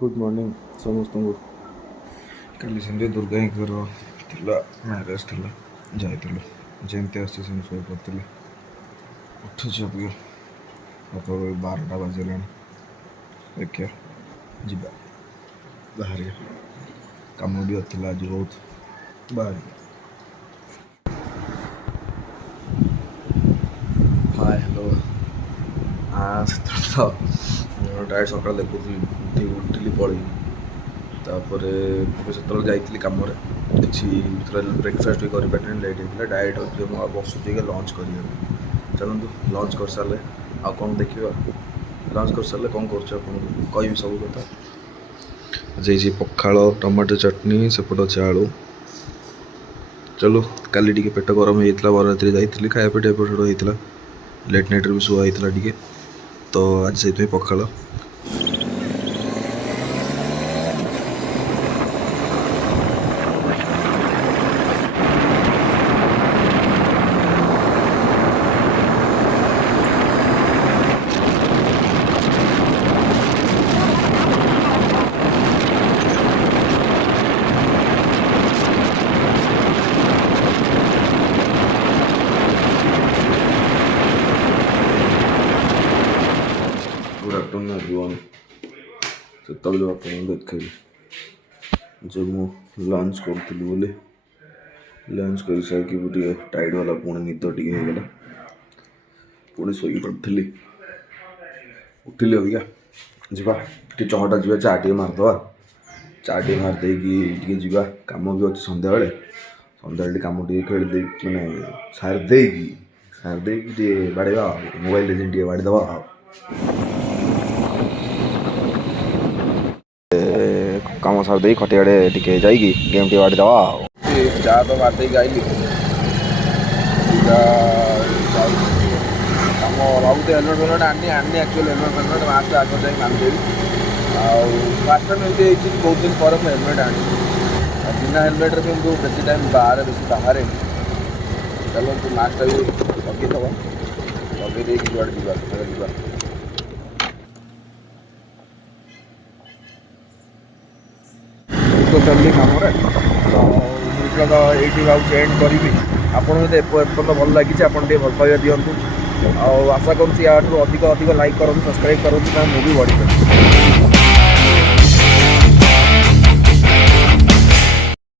good morning समस्त को कल से दुर्गा मैरेज थी जाइलु जमती आसी शोई पड़ी उठुच अभी आप 12टा बाजिला देखिए जीवा बाहर कम भी थी आज बहुत बाहर हाय हेलो तो डायरेक्ट सकाल देखुली उठिली पड़ी तापर से जाइली कम किसी ब्रेकफास्ट भी कर लेट होता डायरेक्ट बसुचे लंच कर चलते लंच कर सारे आ कौन देखा लंच कर सारे कौन कर सब कथा जी पखाड़ टमाटो चटनी सेपट अच्छे आलू चलो काली टी पेट गरम होता बररात्रि जाइली खाया पेट एपट होता लेट नाइट भी शुआ होता टे तो आज से पखाड़ गुड आफ्टरनून एवरीवन से आप देखी जो मु लंच करी बोले लंच कर सारे टाइड वाला पुणी निद टे होगा पुणी शोक पड़ी उठिली अबिका जा चौटा जा चा टे मारदे चा टे मारदे जा कम भी अच्छे सन्ध्या बेले सन्ध्या कम टे खेल मैंने सार बाड़ेगा मोबाइल लेजेंड टे बाड़ीदे कम सार दे खटियाड़े टे जा गेम टे बाड़ीदे चा तो मारदे गाइली कम भावुते हेलमेट फेलमेट आनी एक्चुअल हेलमेट फेलमेट मास्क आग जाए मानदेवी फास्ट टाइम एमती बहुत दिन पर हेलमेट आनी बिना हेलमेट कि बेसी टाइम बाहर बेसी बाहर चलो तू मास्क भी लगे लगे जुआड़े जा तो चलिए कम तो ये एंड करी आपको एपर्तन भल लगी आप भल पाइबा दिंतु आशा करूँ या अधिक लाइक करूँ सब्सक्राइब करूँ मुझे बढ़ी